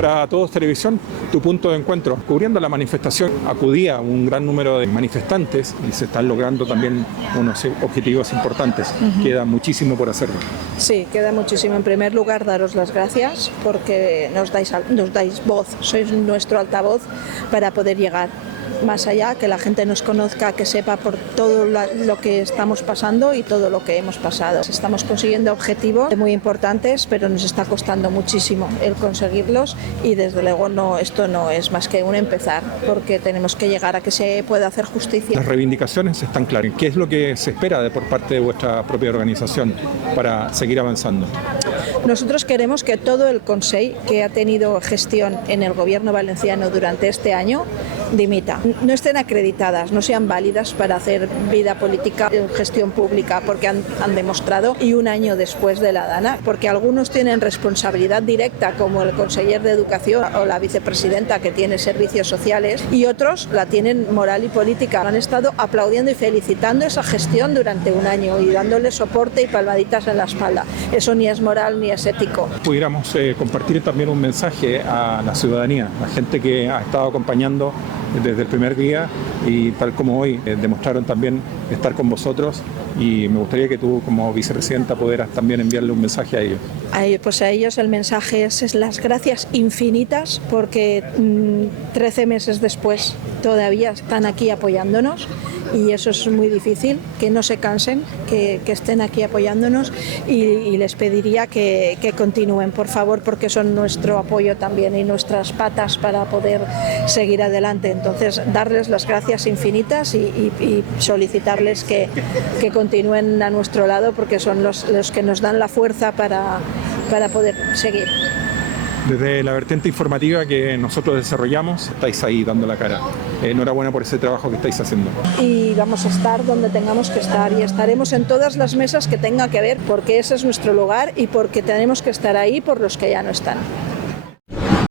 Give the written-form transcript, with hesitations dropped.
para Todos Televisión, tu punto de encuentro. Cubriendo la manifestación acudía un gran número de manifestantes y se están logrando también unos objetivos importantes. Queda muchísimo por hacer. Sí, queda muchísimo. En primer lugar, daros las gracias porque nos dais voz, sois nuestro altavoz para poder llegar más allá, que la gente nos conozca, que sepa por todo lo que estamos pasando y todo lo que hemos pasado. Estamos consiguiendo objetivos muy importantes, pero nos está costando muchísimo el conseguirlos y desde luego esto no es más que un empezar, porque tenemos que llegar a que se pueda hacer justicia. Las reivindicaciones están claras. ¿Qué es lo que se espera por parte de vuestra propia organización para seguir avanzando? Nosotros queremos que todo el Consell que ha tenido gestión en el gobierno valenciano durante este año dimita. No estén acreditadas, no sean válidas para hacer vida política en gestión pública, porque han demostrado, y un año después de la Dana, porque algunos tienen responsabilidad directa, como el conseller de Educación o la vicepresidenta que tiene servicios sociales, y otros la tienen moral y política. Han estado aplaudiendo y felicitando esa gestión durante un año y dándole soporte y palmaditas en la espalda. Eso ni es moral ni es ético. Pudiéramos compartir también un mensaje a la ciudadanía, a la gente que ha estado acompañando desde el primer día y tal como hoy demostraron también estar con vosotros, y me gustaría que tú como vicepresidenta pudieras también enviarle un mensaje a ellos. Pues a ellos el mensaje es las gracias infinitas porque 13 meses después todavía están aquí apoyándonos y eso es muy difícil, que no se cansen, que estén aquí apoyándonos y les pediría que continúen, por favor, porque son nuestro apoyo también y nuestras patas para poder seguir adelante. Entonces, darles las gracias infinitas y solicitarles que continúen a nuestro lado porque son los que nos dan la fuerza para poder seguir. Desde la vertiente informativa que nosotros desarrollamos, estáis ahí dando la cara. Enhorabuena por ese trabajo que estáis haciendo. Y vamos a estar donde tengamos que estar y estaremos en todas las mesas que tenga que ver, porque ese es nuestro lugar y porque tenemos que estar ahí por los que ya no están.